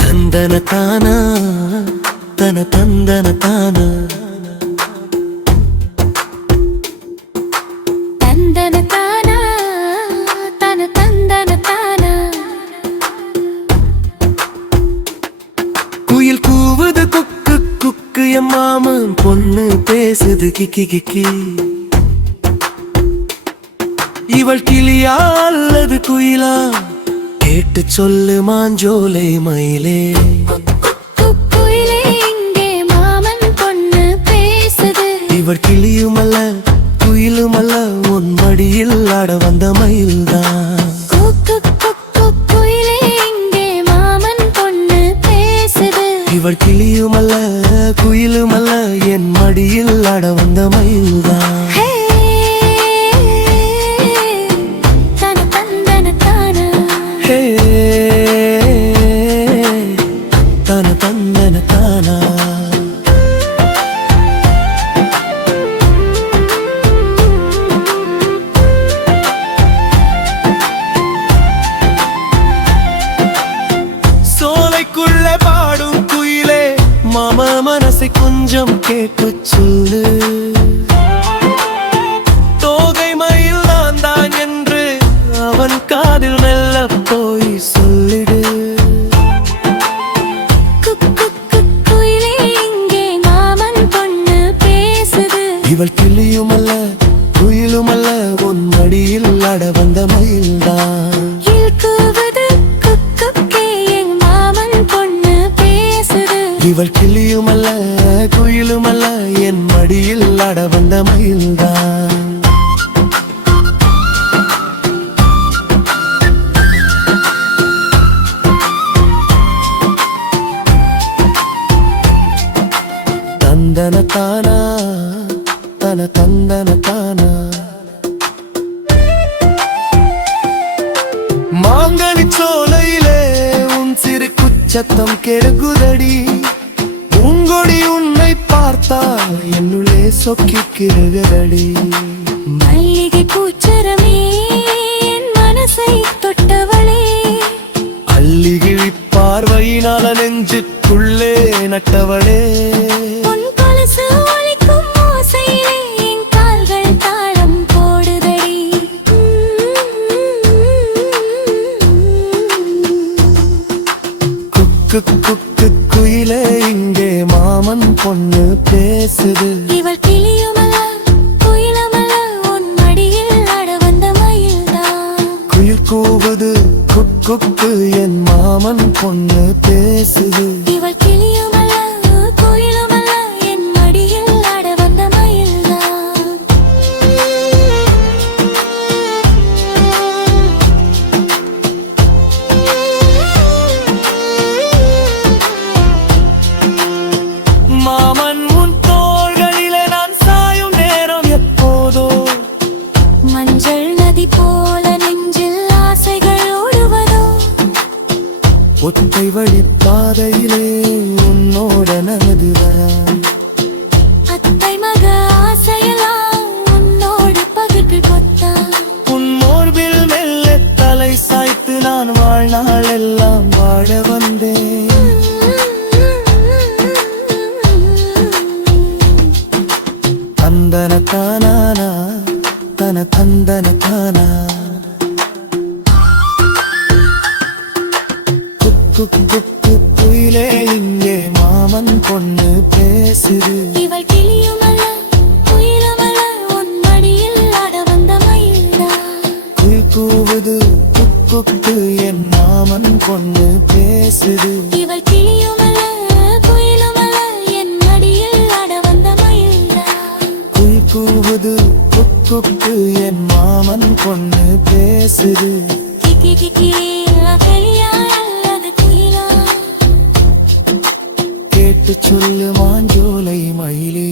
தந்தன தானா தன தந்தன தானா தந்தன தானா தன தந்தன தானா குயில் கூவுது குக்கு குக்கு என் மாமன் பொண்ணு பேசுது கிக்கி கிக்கி இவள் கிளியா அல்லது குயிலா கேட்டு சொல்லு மாஞ்சோலை மயிலே குயிலே இங்கே மாமன் பொண்ணு பேசுது இவள் கிளியுமல்ல குயிலுமல்ல உன் மடியில் ஆட வந்த மயில்தான் குயிலே இங்கே மாமன் பொண்ணு பேசுது இவள் கிளியுமல்ல குயிலுமல்ல என் மடியில் ஆட வந்த மயில்தான் தன தந்தன தானா சோலைக்குள்ளே பாடும் குயிலே மாமா மனசை கொஞ்சம் கேட்டு சொல்லு தோகை மயில் தான் என்று அவன் காதில் மெல்ல போய் சொல்லிடு இவள் கிளியுமல்ல குயிலுமல்ல உன் மடியில் ஆட வந்த மயில்தான் இவள் கிளியுமல்ல குயிலுமல்ல என் மடியில் ஆட வந்த மயில்தான் தந்தன தானா தன தந்தன தானா மாங்கனி சோலையிலே உன் சிறு குச்சத்தம் கெடுகுதடி உங்கொடி உன்னை பார்த்தால் என்னுள்ளே சொக்கி கிருகதடி மல்லிகை பூச்சரமே என் மனசை தொட்டவளே அள்ளிகிழி பார்வையினால நெஞ்சுக்குள்ளே நட்டவளே குக்கு குயிலே இங்கே மாமன் பொண்ணு பேசுது இவள் கிளியுமல்ல குயிலுமல்ல உன் மடியில் ஆட வந்த மயில்தான் குயில் கூவுது குக்கு என் மாமன் பொண்ணு பேசுது இவள் கிளியுமல்ல குயிலுமல்ல என் மடியில் ஆட வந்த மயில்தான் மாமன் உன் தோள்களிலே நான் சாயும் நேரம் எப்போதோ மஞ்சள் நதி போல நெஞ்சில் ஆசைகள் ஓடுவதோ ஒத்தை வழி பாதையிலே உன்னோட நமது வரான் அத்தை மக ஆசையெல்லாம் உன்னோடு பகிர்ந்து கொத்தான் உன் மோர்பில் மெல்ல தலை சாய்த்து நான் வாழ்நாள் எல்லாம் வாழ வந்தேன் தந்தன தானா தன தந்தன தானா குயிலே இங்கே மாமன் பொண்ணு பேசுது இவள் கிளியுமல்ல குயிலுமல்ல உன் மடியில் ஆட வந்த மயில்தான் குயில் கூவுது குக்கு என் மாமன் பொண்ணு பேசுது இவள் கிளியுமல்ல குயிலுமல்ல என் மடியில் ஆட வந்த மயில்தான் குயில் கூவுது குக்கு என் மாமன் பொண்ணு பேசுது கிக்கி கிளியா அல்லது குயிலா கேட்டு கேட்டு சொல்லு மாஞ்சோலை மயிலே